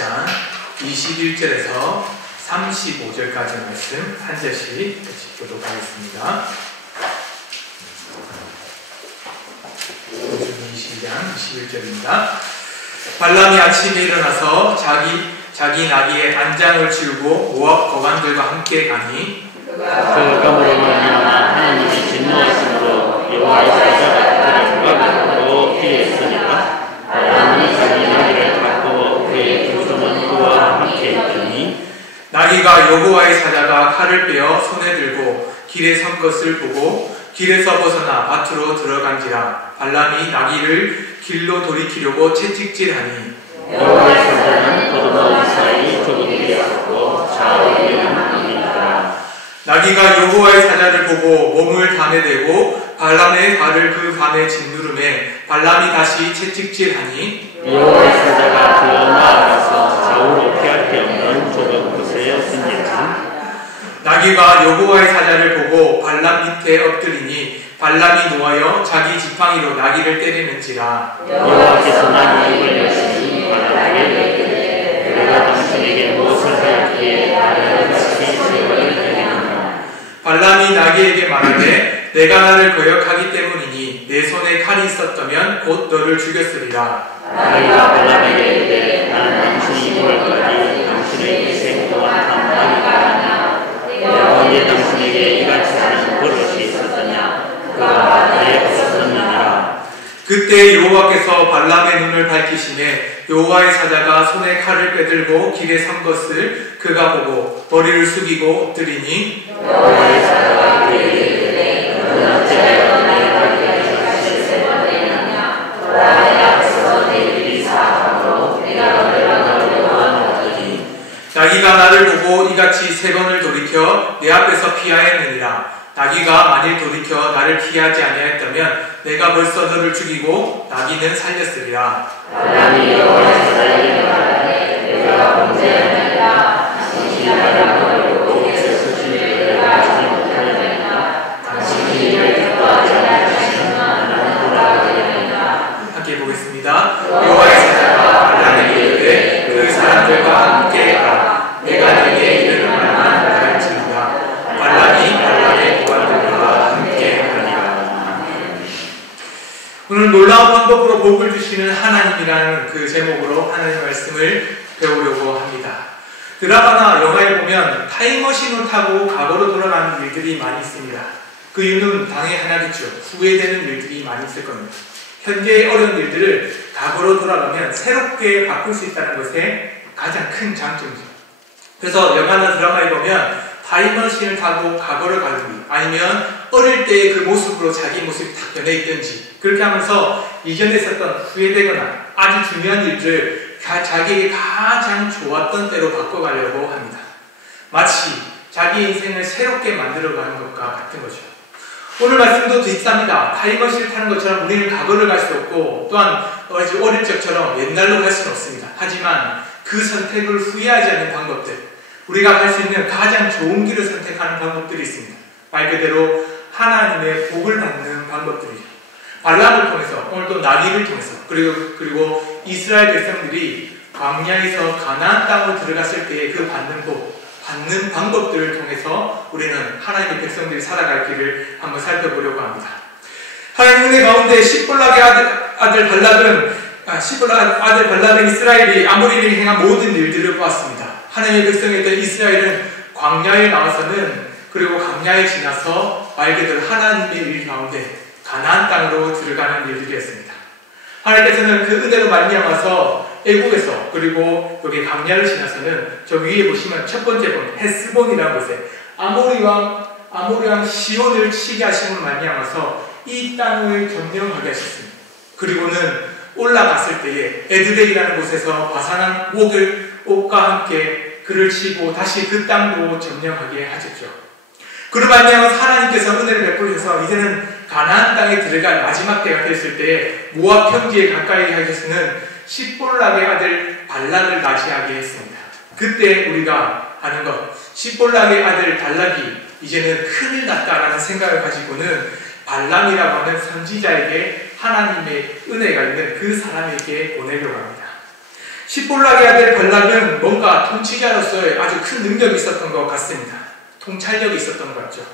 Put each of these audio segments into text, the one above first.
22장 21절에서 35절까지 말씀 한 절씩 보도록 하겠습니다. 22장 21절입니다. 발람이 아침에 일어나서 자기 나귀의 안장을 지우고 모압 거관들과 함께 가니 그러므로 하나님이 진노하심으로 여호와의 사자가 그를 꺾고 피했으니까 발람이 자기 나귀를 바꾸어 그의 두 손은 그와 함께 있더니 나귀가 여호와의 사자가 칼을 빼어 손에 들고 길에 선 것을 보고 길에서 벗어나 밭으로 들어간지라. 발람이 나귀를 길로 돌이키려고 채찍질하니 여호와의 사자는 거두먹이 사이 좁은 길에 섰고 좌우에는 이니라. 나귀가 여호와의 사자를 보고 몸을 담에 대고 발람의 발을 그 밤에 짓누름에 발람이 다시 채찍질하니 여호와의 사자가 그 나아가서 좌우로 피할 데 없는 좁은 곳에 엎드니라. 나귀가 여호와의 사자를 보고 발람 밑에 엎드리니 발람이 노하여 자기 지팡이로 나귀를 때리는지라. 여호와께서 나귀의 입을 여시니 발람에게 이르되 내가 당신에게 무엇을 하였기에 나를 같이 세월을 때리느냐. 발람이 나귀에게 말하되 내가 나를 거역하기 때문이니 내 손에 칼이 있었다면 곧 너를 죽였으리라. 나귀가 발람에게 이르되 나는 당신이 이월까지 당신의 일생 동안 당나귀가 아니냐. 내가 언제 당신에게 이같이 하는 버릇이 있었더냐. 그가 나의 없었느니라. 그때 여호와께서 발람의 눈을 밝히시매 여호와의 사자가 손에 칼을 빼들고 길에 선 것을 그가 보고 머리를 숙이고 엎드리니 여호와의 사자가 그에게 이르되 너는 어찌하여 나의 나귀를 다시 세 번 때리느냐. 보라 내 앞에서 내 일이 사악하므로 내가 너를 막으려고 하노니. 나귀가 나를 보고 이같이 세 번을 돌이켜 내 앞에서 피하였느니라. 나귀가 만일 돌이켜 나를 피하지 아니하였다면 내가 벌써 너를 죽이고 나귀는 살렸으리라. 발람이 여호와의 사자에게 말하되 내가 범죄하였나이다. 당신이 나를 막으려고 애써 주시되 내가 하지 못하였나이다. 당신이 이를 기뻐하지 아니하시면 나는 돌아가리이다. 함께 보겠습니다. 여호와의 사자가 발람에게 이르되 그 사람들과 함께 가라. 내가 너에게 이르는 말만 가르치리라. 발람이 발람의 고관들과 함께 하니라. 오늘 놀라운 방법으로 복을 주시는 하나님이라는 그 제목으로 하나님의 말씀을 배우려고 합니다. 드라마나 영화에 보면 타임머신을 타고 과거로 돌아가는 일들이 많이 있습니다. 그 이유는 당연히 하나겠죠. 후회되는 일들이 많이 있을 겁니다. 현재의 어려운 일들을 과거로 돌아가면 새롭게 바꿀 수 있다는 것에 가장 큰 장점이죠. 그래서 영화나 드라마에 보면 타임머신을 타고 과거를 가든지 아니면 어릴 때의 그 모습으로 자기 모습이 딱 변해 있든지 그렇게 하면서 이전에 있었던 후회되거나 아주 중요한 일들을 자기에게 가장 좋았던 때로 바꿔가려고 합니다. 마치 자기 인생을 새롭게 만들어가는 것과 같은 거죠. 오늘 말씀도 비슷합니다. 타임머신을 타는 것처럼 우리는 과거를 갈 수 없고 또한 어릴 적처럼 옛날로 갈 수는 없습니다. 하지만 그 선택을 후회하지 않는 방법들, 우리가 갈 수 있는 가장 좋은 길을 선택하는 방법들이 있습니다. 말 그대로 하나님의 복을 받는 방법들이죠. 발람을 통해서, 오늘 또 나귀를 통해서, 그리고 이스라엘 백성들이 광야에서 가나안 땅으로 들어갔을 때의 그 받는 복, 받는 방법들을 통해서 우리는 하나님의 백성들이 살아갈 길을 한번 살펴보려고 합니다. 하나님 은혜 가운데 십볼락의 아들 발락은 이스라엘이 아모리를 행한 모든 일들을 보았습니다. 하나님의 백성이었던 이스라엘은 광야에 나와서는 그리고 광야에 지나서 말 그대로 하나님의 일 가운데 가나안 땅으로 들어가는 일들이었습니다. 하나님께서는 그 은혜로 말미암아서 애국에서 그리고 여기 광야를 지나서는 저 위에 보시면 첫 번째 본 헤스본이라는 곳에 아모리 왕 시온을 치게 하심으로 말미암아서 이 땅을 점령하게 하셨습니다. 그리고는 올라갔을 때에 에드레이라는 곳에서 바산한 옥과 함께 그를 치고 다시 그 땅도 점령하게 하셨죠. 그로 말미암아서 하나님께서 은혜를 베풀셔서 이제는 가나안 땅에 들어갈 마지막 때가 됐을 때에 모압 평지에 가까이 하셔서는 십볼락의 아들 발락을 맞이하게 했습니다. 그때 우리가 아는 것, 십볼락의 아들 발락이 이제는 큰일 났다라는 생각을 가지고는 발람이라고 하는 선지자에게 하나님의 은혜가 있는 그 사람에게 보내려고 합니다. 십볼락의 아들 발락은 뭔가 통치자로서의 아주 큰 능력이 있었던 것 같습니다. 통찰력이 있었던 것 같죠.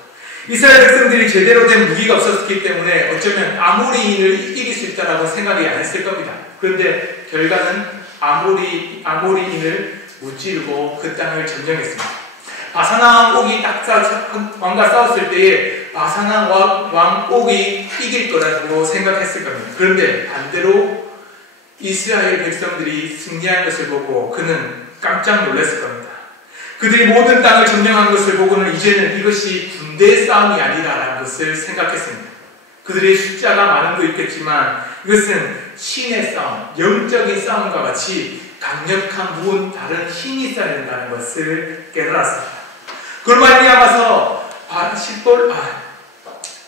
이스라엘 백성들이 제대로 된 무기가 없었기 때문에 어쩌면 아모리인을 이길 수 있다라고 생각이 안 했을 겁니다. 그런데 결과는 아모리인을 무찌르고 그 땅을 점령했습니다. 바사나 왕과 싸웠을 때에 바사나 왕옥이 이길 거라고 생각했을 겁니다. 그런데 반대로 이스라엘 백성들이 승리한 것을 보고 그는 깜짝 놀랐을 겁니다. 그들이 모든 땅을 점령한 것을 보고는 이제는 이것이 군대 싸움이 아니라는 것을 생각했습니다. 그들의 숫자가 많은 것도 있겠지만 이것은 신의 싸움, 영적인 싸움과 같이 강력한 무언 다른 힘이 있어야 된다는 것을 깨달았습니다. 그걸 말미암아서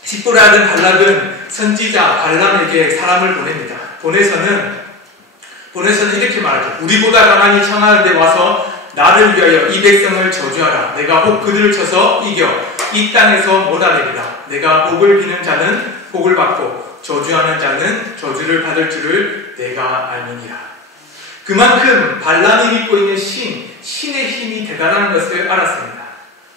십볼의 아들 발락은 선지자 발람에게 사람을 보냅니다. 보내서는 이렇게 말하죠. 우리보다 강하니 청하는데 와서 나를 위하여 이 백성을 저주하라. 내가 혹 그들을 쳐서 이겨 이 땅에서 몰아내리라. 내가 복을 비는 자는 복을 받고 저주하는 자는 저주를 받을 줄을 내가 알미니라. 그만큼 발람이 믿고 있는 신의 힘이 대단한 것을 알았습니다.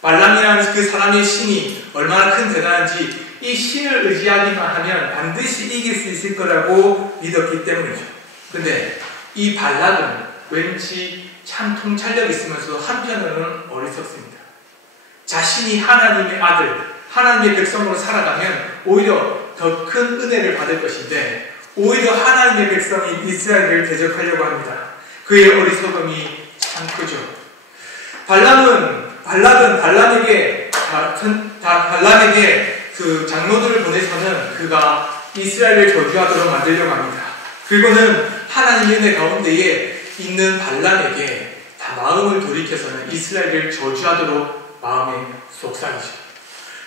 발람이라는 그 사람의 신이 얼마나 큰 대단한지 이 신을 의지하기만 하면 반드시 이길 수 있을 거라고 믿었기 때문이죠. 그런데 이 발락은 왠지 참 통찰력이 있으면서 한편으로는 어리석습니다. 자신이 하나님의 아들, 하나님의 백성으로 살아가면 오히려 더 큰 은혜를 받을 것인데 오히려 하나님의 백성인 이스라엘을 대적하려고 합니다. 그의 어리석음이 참 크죠. 발람에게 그 장로들을 보내서는 그가 이스라엘을 저주하도록 만들려고 합니다. 그리고는 하나님의 은혜 가운데에 있는 발람에게 다 마음을 돌이켜서는 이스라엘을 저주하도록 마음에 속삭이죠.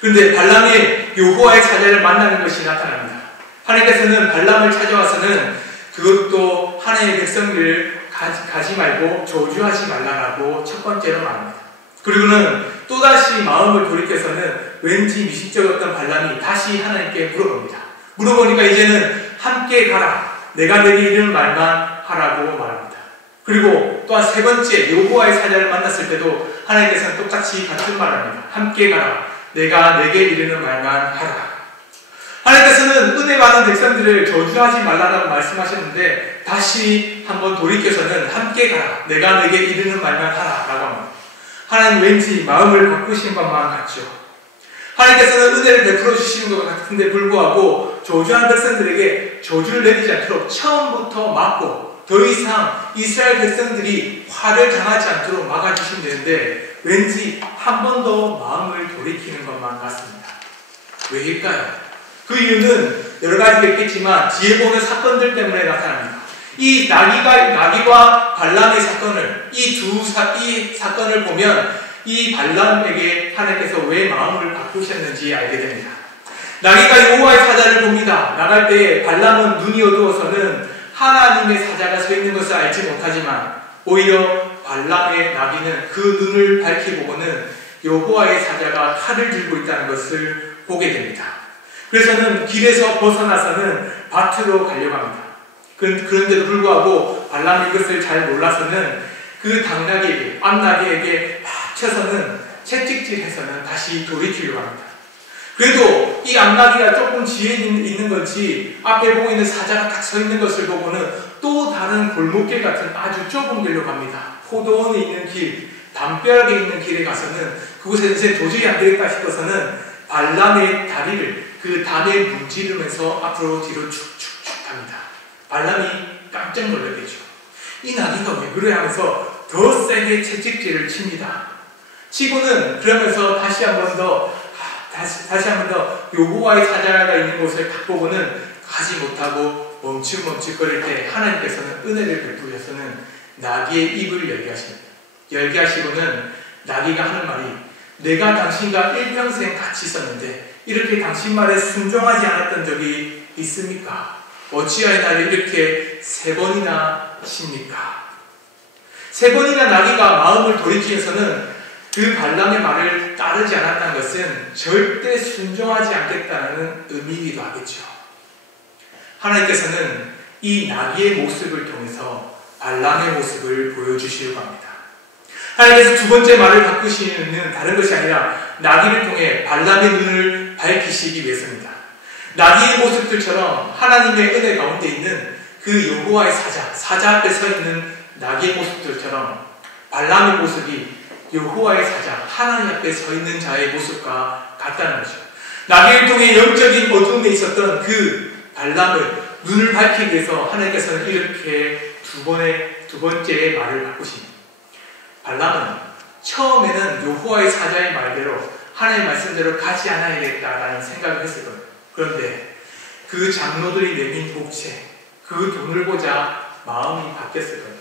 그런데 발람이 여호와의 사자를 만나는 것이 나타납니다. 하나님께서는 발람을 찾아와서는 그것도 하나님의 백성들을 가지 말고 저주하지 말라라고 첫 번째로 말합니다. 그리고는 또다시 마음을 돌이켜서는 왠지 미식적이었던 발람이 다시 하나님께 물어봅니다. 물어보니까 이제는 함께 가라. 내가 내게 이르는 말만 하라고 말합니다. 그리고 또한 세 번째 여호와의 사자를 만났을 때도 하나님께서는 똑같이 같은 말을 합니다. 함께 가라. 내가 내게 이르는 말만 하라. 하나님께서는 은혜 많은 백성들을 저주하지 말라라고 말씀하셨는데 다시 한번 돌이켜서는 함께 가라. 내가 내게 이르는 말만 하라 라고 합니다. 하나님 왠지 마음을 바꾸신 것만 같죠. 하나님께서는 은혜를 베풀어 주시는 것 같은데 불구하고 저주한 백성들에게 저주를 내리지 않도록 처음부터 막고 더 이상 이스라엘 백성들이 화를 당하지 않도록 막아주시면 되는데 왠지 한 번 더 마음을 돌이키는 것만 같습니다. 왜일까요? 그 이유는 여러 가지가 있겠지만 뒤에 보는 사건들 때문에 나타납니다. 이 나귀와 발람의 사건을 이 사건을 보면 이 발람에게 하나님께서 왜 마음을 바꾸셨는지 알게 됩니다. 나귀가 여호와의 사자를 봅니다. 나갈 때에 발람은 눈이 어두워서는 하나님의 사자가 서 있는 것을 알지 못하지만 오히려 발람의 나귀는 그 눈을 밝히 보고는 여호와의 사자가 칼을 들고 있다는 것을 보게 됩니다. 그래서는 길에서 벗어나서는 밭으로 가려고 합니다. 그런데도 불구하고 발람이 이것을 잘 몰라서는 그 앞나귀에게 막 쳐서는 채찍질해서는 다시 돌이키려고 합니다. 그래도 이 앞나귀가 조금 지혜 있는 건지 앞에 보고 있는 사자가 딱 서 있는 것을 보고는 또 다른 골목길 같은 아주 좁은 길로 갑니다. 포도원에 있는 길, 담벼락에 있는 길에 가서는 그곳에서 이제 도저히 안 되겠다 싶어서는 발람의 다리를 그 담에 문지르면서 앞으로 뒤로 축축축 합니다. 발람이 깜짝 놀라겠죠. 이 나귀가 왜 그래 하면서 더 세게 채찍질을 칩니다. 치고는 그러면서 다시 한 번 더 여호와의 사자가 있는 곳을 딱 보고는 가지 못하고 멈칫멈칫거릴 때 하나님께서는 은혜를 베푸셔서는 나귀의 입을 열게 하십니다. 열게 하시고는 나귀가 하는 말이 내가 당신과 일평생 같이 있었는데 이렇게 당신 말에 순종하지 않았던 적이 있습니까? 어찌하여 나를 이렇게 3번이나 십니까? 3번이나 나귀가 마음을 돌이키면서는 그 발람의 말을 따르지 않았다는 것은 절대 순종하지 않겠다는 의미이기도 하겠죠. 하나님께서는 이 나귀의 모습을 통해서 발람의 모습을 보여주시려고 합니다. 하나님께서 두 번째 말을 바꾸시는 다른 것이 아니라 나귀를 통해 발람의 눈을 밝히시기 위해서입니다. 나귀의 모습들처럼 하나님의 은혜 가운데 있는 그 여호와의 사자 앞에 서 있는 나귀의 모습들처럼 발람의 모습이 여호와의 사자, 하나님 앞에 서 있는 자의 모습과 같다는 거죠. 나귀를 통해 영적인 어둠에 있었던 그 발람을 눈을 밝히기 위해서 하나님께서는 이렇게 두 번째의 말을 바꾸십니다. 발람은 처음에는 여호와의 사자의 말대로 하나님의 말씀대로 가지 않아야겠다라는 생각을 했을 거예요. 그런데 그 장로들이 내민 복채, 그 돈을 보자 마음이 바뀌었을 거예요.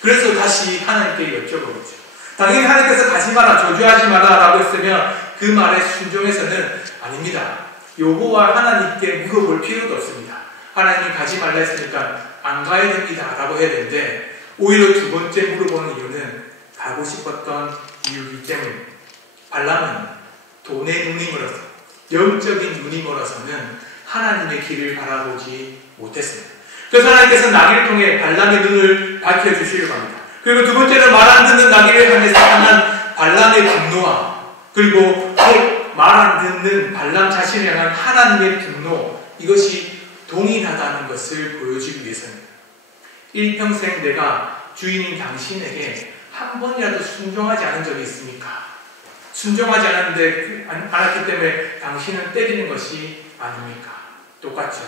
그래서 다시 하나님께 여쭤보겠죠. 당연히 하나님께서 가지 마라, 저주하지 마라 라고 했으면 그 말에 순종해서는 아닙니다. 여호와 하나님께 물어볼 필요도 없습니다. 하나님이 가지 말라 했으니까 안 가야 됩니다 라고 해야 되는데 오히려 두 번째 물어보는 이유는 가고 싶었던 이유이기 때문입니다. 발람은 돈의 눈이 멀어서, 영적인 눈이 멀어서는 하나님의 길을 바라보지 못했습니다. 그래서 하나님께서 나귀를 통해 발람의 눈을 밝혀주시려고 합니다. 그리고 두 번째는 말 안 듣는 나귀를 향해서 향한 발람의 분노와 그리고 말 안 듣는 발람 자신을 향한 하나님의 분노, 이것이 동일하다는 것을 보여주기 위해서입니다. 일평생 내가 주인인 당신에게 한 번이라도 순종하지 않은 적이 있습니까? 순종하지 않았기 때문에 당신은 때리는 것이 아닙니까? 똑같죠.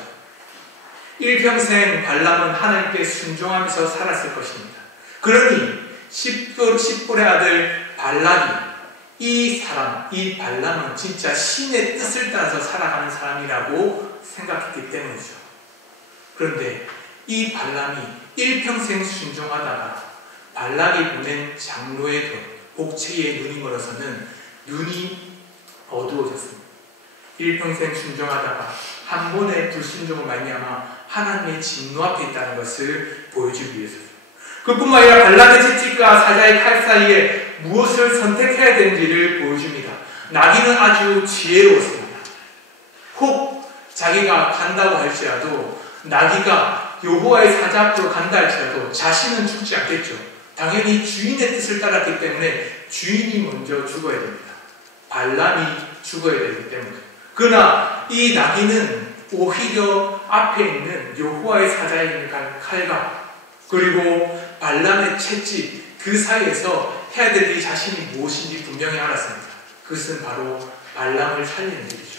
일평생 발람은 하나님께 순종하면서 살았을 것입니다. 그러니 십볼의 아들 발락이 이 발람은 진짜 신의 뜻을 따라서 살아가는 사람이라고 생각했기 때문이죠. 그런데 이 발람이 일평생 순종하다가 발락이 보낸 장로의 돈, 복채의 눈이 멀어서는 눈이 어두워졌습니다. 일평생 순종하다가 한 번의 불순종을 말미암아 하나님의 진노 앞에 있다는 것을 보여주기 위해서죠. 그뿐만 아니라 발락의 채찍과 사자의 칼 사이에 무엇을 선택해야 되는지를 보여줍니다. 나귀는 아주 지혜로웠습니다. 혹 자기가 간다고 할지라도 나귀가 여호와의 사자 앞으로 간다 할지라도 자신은 죽지 않겠죠. 당연히 주인의 뜻을 따랐기 때문에 주인이 먼저 죽어야 됩니다. 발람이 죽어야 되기 때문에. 그러나 이 나귀는 오히려 앞에 있는 여호와의 사자에 있는 칼과 그리고 발람의 채찍, 그 사이에서 해야 될 일이 자신이 무엇인지 분명히 알았습니다. 그것은 바로 발람을 살리는 일이죠.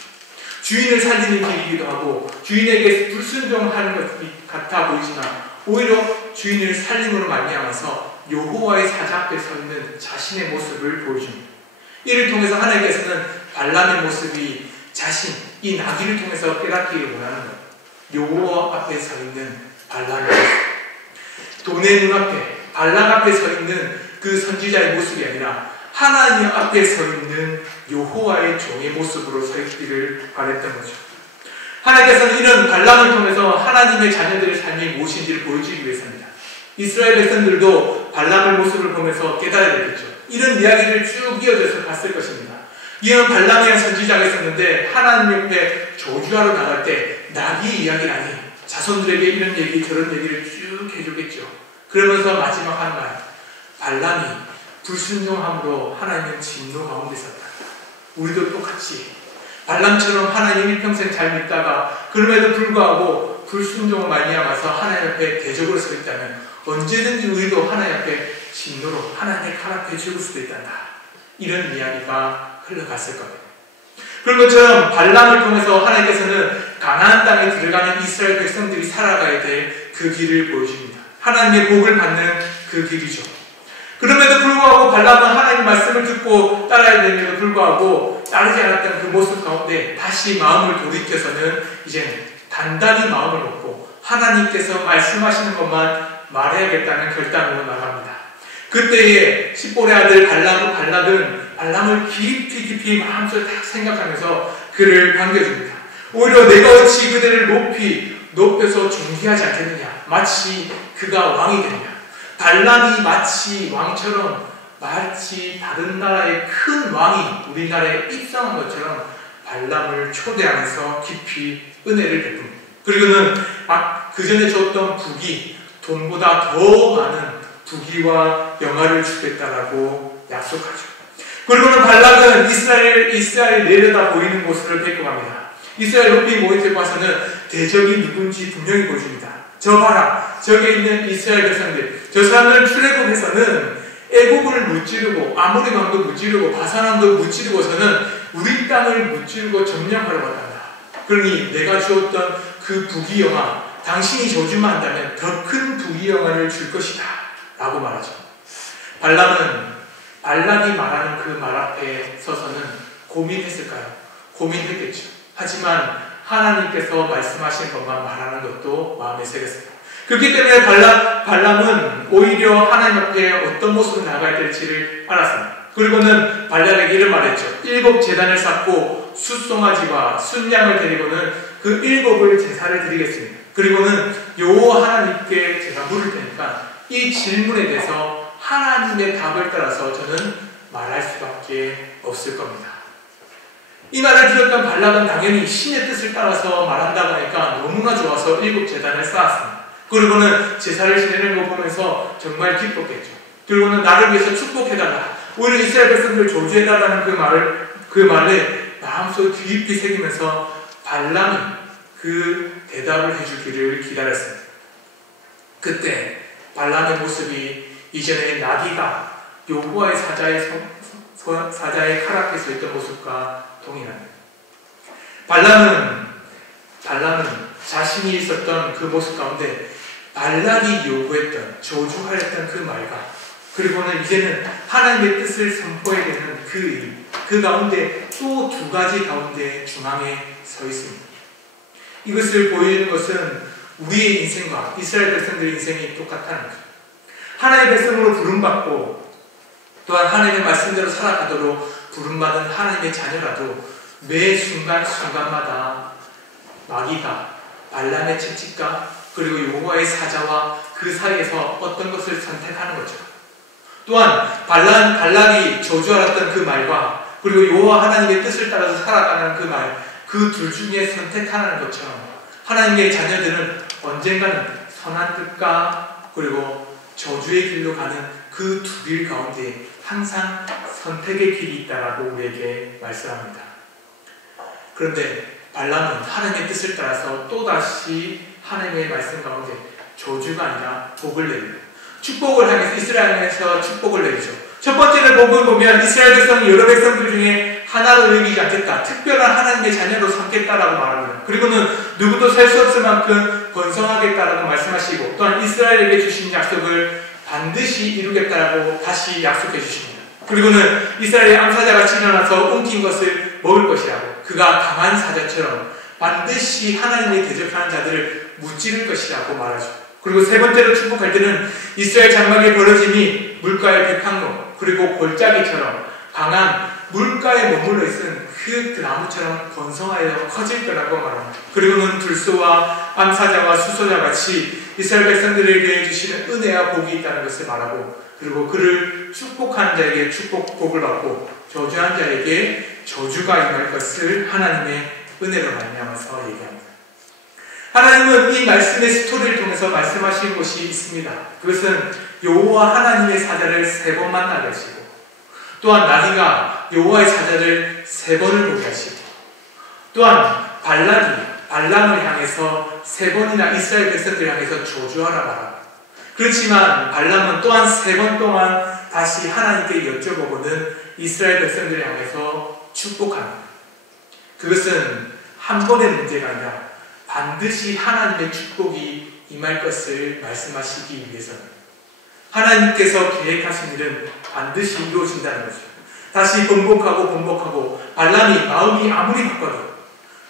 주인을 살리는 길이기도 하고 주인에게 불순종하는 것 같아 보이지만 오히려 주인을 살림으로 말미암아서 여호와의 사자 앞에 서 있는 자신의 모습을 보여줍니다. 이를 통해서 하나님께서는 발람의 모습이 자신, 이 나귀를 통해서 깨닫기를 원하는 것. 여호와 앞에 서 있는 발람의 모습. 돈의 눈앞에, 발람 앞에 서 있는 그 선지자의 모습이 아니라 하나님 앞에 서 있는 여호와의 종의 모습으로 서 있기를 바랬던 거죠. 하나님께서는 이런 발람을 통해서 하나님의 자녀들의 삶이 무엇인지를 보여주기 위해서입니다. 이스라엘 백성들도 발람의 모습을 보면서 깨달아야 되겠죠. 이런 이야기를 쭉 이어져서 봤을 것입니다. 이런 발람의 선지자가 있었는데 하나님 옆에 저주하러 나갈 때 나귀 이야기라니 자손들에게 이런 얘기 저런 얘기를 쭉 해주겠죠. 그러면서 마지막 한 말, 발람이 불순종함으로 하나님은 진노 가운데 있었다. 우리도 똑같이 발람처럼 하나님 일평생 잘 믿다가 그럼에도 불구하고 불순종을 말미암아서 하나님 앞에 대적으로 서 있다면 언제든지 우리도 하나님 앞에 진노로 하나님의 칼 앞에 죽을 수도 있단다. 이런 이야기가 흘러갔을 겁니다. 그런 것처럼 발람을 통해서 하나님께서는 가나안 땅에 들어가는 이스라엘 백성들이 살아가야 될 그 길을 보여줍니다. 하나님의 복을 받는 그 길이죠. 그럼에도 불구하고 발람은 하나님의 말씀을 듣고 따라야 됨에도 불구하고 따르지 않았던 그 모습 가운데 다시 마음을 돌이켜서는 이제 단단히 마음을 먹고 하나님께서 말씀하시는 것만 말해야겠다는 결단으로 나갑니다. 그때에 십볼의 아들 발락은 발람을 깊이 마음속에 딱 생각하면서 그를 반겨줍니다. 오히려 내가 어찌 그들을 높여서 존귀하지 않겠느냐. 마치 그가 왕이 되느냐. 발람이 마치 왕처럼 마치 다른 나라의 큰 왕이 우리나라에 입성한 것처럼 발람을 초대하면서 깊이 은혜를 베풉니다. 그리고는 그 전에 줬던 북이 돈보다 더 많은 부귀와 영화를 주겠다라고 약속하죠. 그리고는 발락은 이스라엘 내려다 보이는 곳을 뵙고 갑니다. 이스라엘 높이 모인 와서는 대적이 누군지 분명히 보여줍니다. 저 봐라, 저기 있는 이스라엘 백성들, 저 사람들은 출애굽해서는 애굽을 무찌르고 아모리 왕도 무찌르고 바산 왕도 무찌르고서는 우리 땅을 무찌르고 점령하러 왔단다. 그러니 내가 주었던 그 부귀영화, 당신이 저주만 한다면 더 큰 부귀영화를 줄 것이다 라고 말하죠. 발락이 말하는 그 말 앞에 서서는 고민했을까요? 고민했겠죠. 하지만 하나님께서 말씀하신 것만 말하는 것도 마음에 새겼습니다. 그렇기 때문에 발람은 오히려 하나님 앞에 어떤 모습으로 나가야 될지를 알았습니다. 그리고는 발락에게 이런 말했죠. 7 제단을 쌓고 숫송아지와 순양을 데리고는 그 7을 제사를 드리겠습니다. 그리고는 여호와 하나님께 제가 물을 테니까 이 질문에 대해서 하나님의 답을 따라서 저는 말할 수밖에 없을 겁니다. 이 말을 들었던 발락은 당연히 신의 뜻을 따라서 말한다고 하니까 너무나 좋아서 7 제단을 쌓았습니다. 그리고는 제사를 지내는 거 보면서 정말 기뻤겠죠. 그리고는 나를 위해서 축복해달라, 오히려 이스라엘 백성들 조주해달라는 그 말을 마음속 깊이 새기면서 발람이 그 대답을 해주기를 기다렸습니다. 그때 발람의 모습이 이전에 나귀가 여호와의 사자의 칼 앞에 서 있던 모습과 동일합니다. 발람은 자신이 있었던 그 모습 가운데 발락이 요구했던, 저주하였던 그 말과, 그리고는 이제는 하나님의 뜻을 선포해야 되는 그 일, 그 가운데 또 2가지 가운데 중앙에 서 있습니다. 이것을 보여주는 것은 우리의 인생과 이스라엘 백성들의 인생이 똑같다는 거죠. 하나님의 백성으로 부름받고 또한 하나님의 말씀대로 살아가도록 부름받은 하나님의 자녀라도 매 순간마다 마귀가 발람의 채찍과 그리고 여호와의 사자와 그 사이에서 어떤 것을 선택하는 거죠. 또한 발락이 저주하였던 그 말과 그리고 여호와 하나님의 뜻을 따라서 살아가는 그 말, 그 둘 중에 선택하는 것처럼 하나님의 자녀들은 언젠가는 선한 뜻과 그리고 저주의 길로 가는 그 2길 가운데 항상 선택의 길이 있다라고 우리에게 말씀합니다. 그런데 발람은 하나님의 뜻을 따라서 또다시 하나님의 말씀 가운데 저주가 아니라 복을 내립니다. 축복을 향해서 이스라엘에서 축복을 내리죠. 첫 번째는 복을 보면 이스라엘 백성이 여러 백성들 중에 하나로 여기지 않겠다, 특별한 하나님의 자녀로 삼겠다라고 말합니다. 그리고는 누구도 셀 수 없을 만큼 번성하겠다라고 말씀하시고 또한 이스라엘에게 주신 약속을 반드시 이루겠다라고 다시 약속해 주십니다. 그리고는 이스라엘의 암사자가 일어나서 옮긴 것을 먹을 것이라고, 그가 강한 사자처럼 반드시 하나님의 대적하는 자들을 무찌를 것이라고 말하죠. 그리고 3번째로 축복할 때는 이스라엘 장막의 벌어짐이 물가의 백항로 그리고 골짜기처럼 강한 물가에 머물러 있는 그 나무처럼 번성하여 커질 거라고 말합니다. 그리고는 들소와 암사자와 수소자 같이 이스라엘 백성들에게 주시는 은혜와 복이 있다는 것을 말하고, 그리고 그를 축복한 자에게 복을 받고 저주한 자에게 저주가 임할 것을 하나님의 은혜로 말미암아서 얘기합니다. 하나님은 이 말씀의 스토리를 통해서 말씀하신 것이 있습니다. 그것은 여호와 하나님의 사자를 3번 만나게 하시고, 또한 나귀가 여호와의 사자를 3번을 보게 하시고, 또한 발람을 향해서 3번이나 이스라엘 백성들을 향해서 저주하라 말하고, 그렇지만 발람은 또한 3번 동안 다시 하나님께 여쭤보고는 이스라엘 백성들을 향해서 축복합니다. 그것은 한 번의 문제가 아니라 반드시 하나님의 축복이 임할 것을 말씀하시기 위해서는 하나님께서 계획하신 일은 반드시 이루어진다는 거죠. 다시 번복하고 발람이 마음이 아무리 바꿔도,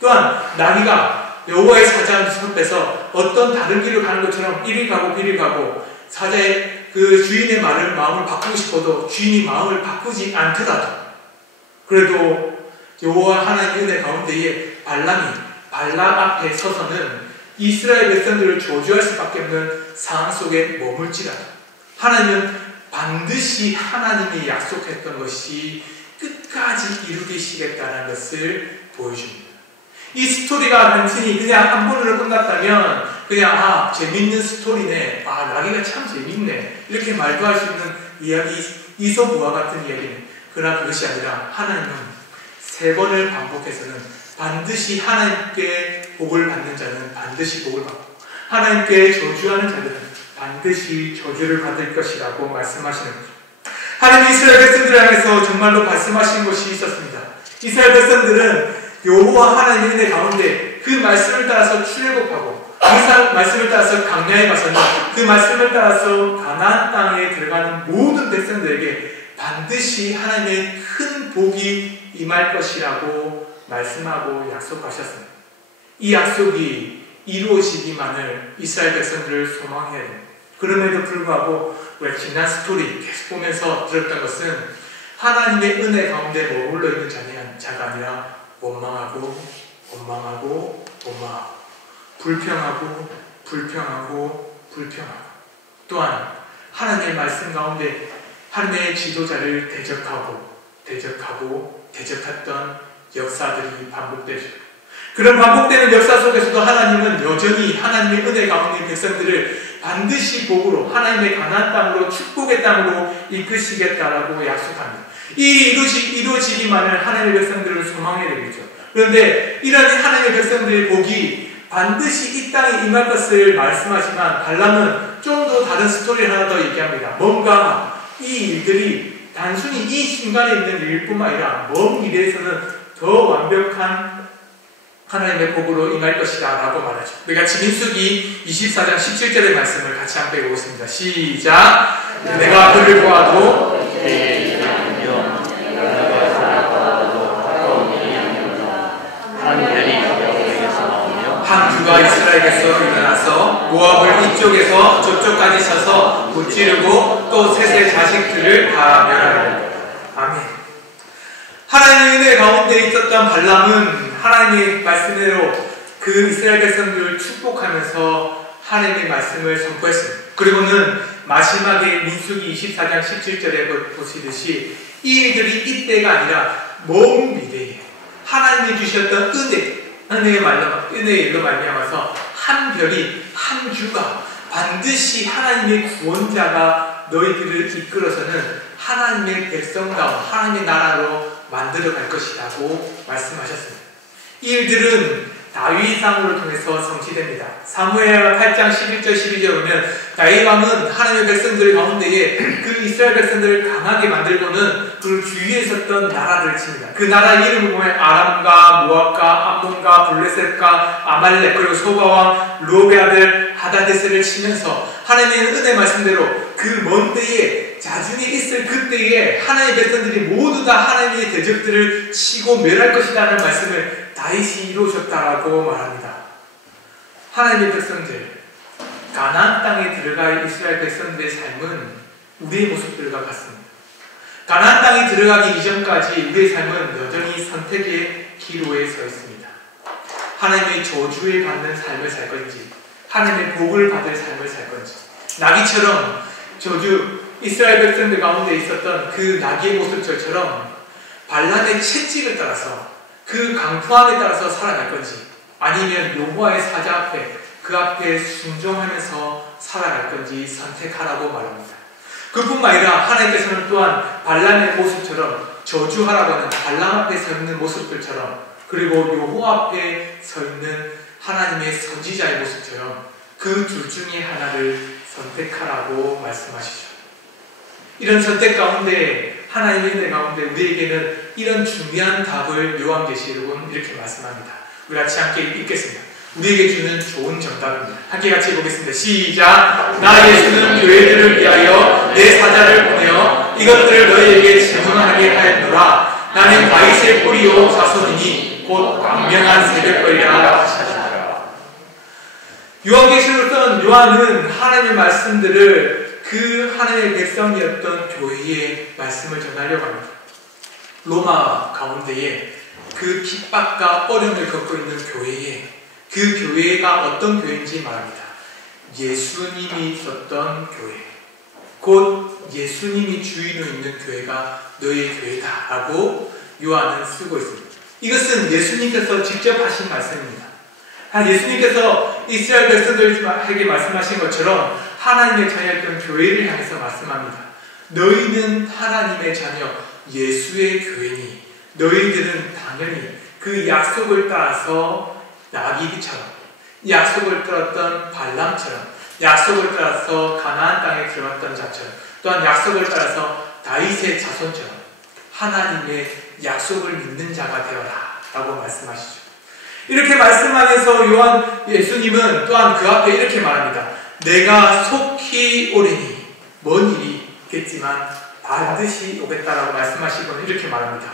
또한 나귀가 여호와의 사자 앞에서 어떤 다른 길을 가는 것처럼 이리 가고 사자의 그 주인의 마음을 바꾸고 싶어도 주인이 마음을 바꾸지 않더라도, 그래도 여호와 하나님의 은혜 가운데에 발람 앞에 서서는 이스라엘 백성들을 저주할 수밖에 없는 상황 속에 머물지라도 하나님은 반드시 하나님이 약속했던 것이 끝까지 이루시겠다는 것을 보여줍니다. 이 스토리가 단순히 그냥 한 번으로 끝났다면 그냥 재밌는 스토리네, 나귀가 참 재밌네, 이렇게 말도 할 수 있는 이야기, 이솝우와 같은 이야기네. 그러나 그것이 아니라 하나님은 3번을 반복해서는 반드시 하나님께 복을 받는 자는 반드시 복을 받고 하나님께 저주하는 자들은 반드시 저주를 받을 것이라고 말씀하시는 거죠. 하나님이 이스라엘 백성들을 향해서 정말로 말씀하신 것이 있었습니다. 이스라엘 백성들은 여호와 하나님의 은혜 가운데 그 말씀을 따라서 출애굽하고 그 말씀을 따라서 광야에 가서는 그 말씀을 따라서 가나안 땅에 들어가는 모든 백성들에게 반드시 하나님의 큰 복이 임할 것이라고 말씀하고 약속하셨습니다. 이 약속이 이루어지기만을 이스라엘 백성들을 소망해야 됩니다. 그럼에도 불구하고 우리가 지난 스토리 계속 보면서 들었던 것은 하나님의 은혜 가운데 머물러 있는 자가 아니라 원망하고 불평하고 또한 하나님의 말씀 가운데 하나님의 지도자를 대적했던 역사들이 반복되죠. 그런 반복되는 역사 속에서도 하나님은 여전히 하나님의 은혜 가운데 백성들을 반드시 복으로 하나님의 가나안 땅으로 축복의 땅으로 이끄시겠다라고 약속합니다. 이 이루어지기만을 하나님의 백성들을 소망해야 되겠죠. 그런데 이런 하나님의 백성들의 복이 반드시 이 땅에 임할 것을 말씀하지만 발람은 좀 더 다른 스토리를 하나 더 얘기합니다. 뭔가 이 일들이 단순히 이 순간에 있는 일뿐만 아니라 먼 미래에서는 더 완벽한 하나님의 복으로 임할 것이다 라고 말하죠. 우리가 민수기 24장 17절의 말씀을 같이 한번 읽어보겠습니다. 시작! 내가 그를 보아도 한 규가 이스라엘에서 일어나서 모압을 이쪽에서 저쪽까지 쳐서 무찌르고 또 셋의 자식들을 다 멸하리라. 아멘. 하나님의 은혜 가운데 있었던 발람은 하나님의 말씀대로 그 이스라엘 백성들을 축복하면서 하나님의 말씀을 선포했습니다. 그리고는 마지막에 민수기 24장 17절에 보시듯이 이 일들이 이때가 아니라 먼 미래에 하나님이 주셨던 은혜의 일로 말미암아서 한 별이 한 주가 반드시 하나님의 구원자가 너희들을 이끌어서는 하나님의 백성과 하나님의 나라로 만들어 갈 것이라고 말씀하셨습니다. 이 일들은 다윗 왕으로 통해서 성취됩니다. 사무엘 8장 11절 12절 보면 다윗 왕은 하나님의 백성들 가운데에 그 이스라엘 백성들을 강하게 만들고는 그 주위에 있었던 나라를 칩니다. 그 나라 이름을 보면 아람과 모압과 암몬과 블레셋과 아말렉 그리고 소바왕 루오베 아들 하다데스를 치면서 하나님의 은혜 말씀대로 그 먼 때에 자중에 있을 그때에 하나님의 백성들이 모두 다 하나님의 대적들을 치고 멸할 것이라는 말씀을 다윗이 이루셨다라고 말합니다. 하나님의 백성들, 가나안 땅에 들어갈 이스라엘 백성들의 삶은 우리의 모습들과 같습니다. 가나안 땅에 들어가기 이전까지 우리의 삶은 여전히 선택의 기로에 서 있습니다. 하나님의 저주를 받는 삶을 살 건지, 하나님의 복을 받을 삶을 살 건지, 나귀처럼 이스라엘 백성들 가운데 있었던 그 나귀의 모습처럼 발람의 채찍을 따라서 그 강포함에 따라서 살아갈 건지, 아니면 여호와의 사자 앞에 그 앞에 순종하면서 살아갈 건지 선택하라고 말합니다. 그뿐만 아니라 하나님께서는 또한 발람의 모습처럼 저주하라고 하는 발람 앞에 서 있는 모습들처럼, 그리고 여호와 앞에 서 있는 하나님의 선지자의 모습처럼 그 둘 중에 하나를 선택하라고 말씀하시죠. 이런 선택 가운데 하나님의 은혜 가운데 우리에게는 이런 중요한 답을 요한계시록은 이렇게 말씀합니다. 우리 같이 함께 읽겠습니다. 우리에게 주는 좋은 정답입니다. 함께 같이 보겠습니다. 시작! 나 예수는 교회들을 위하여 내 사자를 보내어 이것들을 너희에게 증언하게 하였노라. 나는 다윗의 뿌리요 자손이니 곧 광명한 새벽벌이라 하시더라. 요한계시록을 쓴 요한은 하나님의 말씀들을 그 하나님의 백성이었던 교회의 말씀을 전하려고 합니다. 로마 가운데에 그 핍박과 어려움을 겪고 있는 교회에 그 교회가 어떤 교회인지 말합니다. 예수님이 있었던 교회, 곧 예수님이 주인으로 있는 교회가 너의 교회다 라고 요한은 쓰고 있습니다. 이것은 예수님께서 직접 하신 말씀입니다. 예수님께서 이스라엘 백성들에게 말씀하신 것처럼 하나님의 자녀였던 교회를 향해서 말씀합니다. 너희는 하나님의 자녀 예수의 교회니 너희들은 당연히 그 약속을 따라서 나비처럼, 약속을 들었던 발람처럼, 약속을 따라서 가나안 땅에 들어갔던 자처럼, 또한 약속을 따라서 다윗의 자손처럼 하나님의 약속을 믿는 자가 되어라 라고 말씀하시죠. 이렇게 말씀하면서 예수님은 또한 그 앞에 이렇게 말합니다. 내가 속히 오리니 먼 일이 있겠지만 반드시 오겠다라고 말씀하시고는 이렇게 말합니다.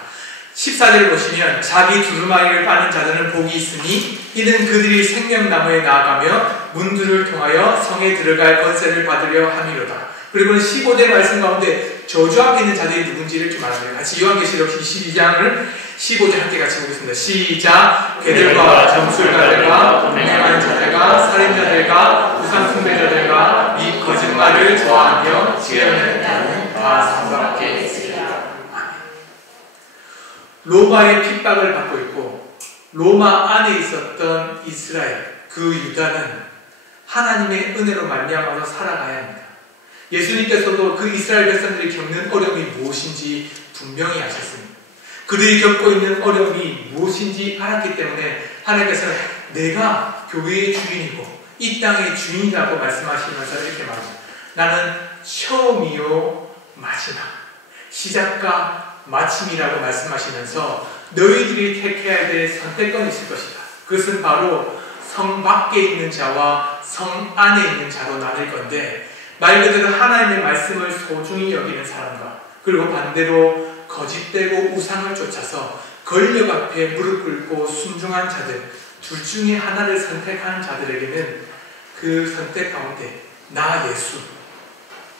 14절을 보시면 자기 두루마리를 빠는 자들은 복이 있으니 이는 그들이 생명나무에 나아가며 문들을 통하여 성에 들어갈 권세를 받으려 함이로다. 그리고 15절 말씀 가운데 저주 앞에 있는 자들이 누군지 이렇게 말합니다. 같이 요한계시록 22장을 15절 함께 같이 보겠습니다. 시작. 괴들과 점술가들과 분명한 자들과 살인자들과 우상 숭배자들과 이 거짓말을 좋아하며 지혜는 자는 다 상관없게 있으리라. 로마의 핍박을 받고 있고 로마 안에 있었던 이스라엘, 그 유다는 하나님의 은혜로 말미암아서 살아가야 합니다. 예수님께서도 그 이스라엘 백성들이 겪는 어려움이 무엇인지 분명히 아셨습니다. 그들이 겪고 있는 어려움이 무엇인지 알았기 때문에 하나님께서 내가 교회의 주인이고 이 땅의 주인이라고 말씀하시면서 이렇게 말합니다. 나는 처음이요 마지막, 시작과 마침이라고 말씀하시면서 너희들이 택해야 될 선택권이 있을 것이다. 그것은 바로 성 밖에 있는 자와 성 안에 있는 자로 나눌 건데, 말 그대로 하나님의 말씀을 소중히 여기는 사람과 그리고 반대로 거짓되고 우상을 쫓아서 권력 앞에 무릎 꿇고 순종한 자들, 둘 중에 하나를 선택하는 자들에게는 그 선택 가운데 나 예수,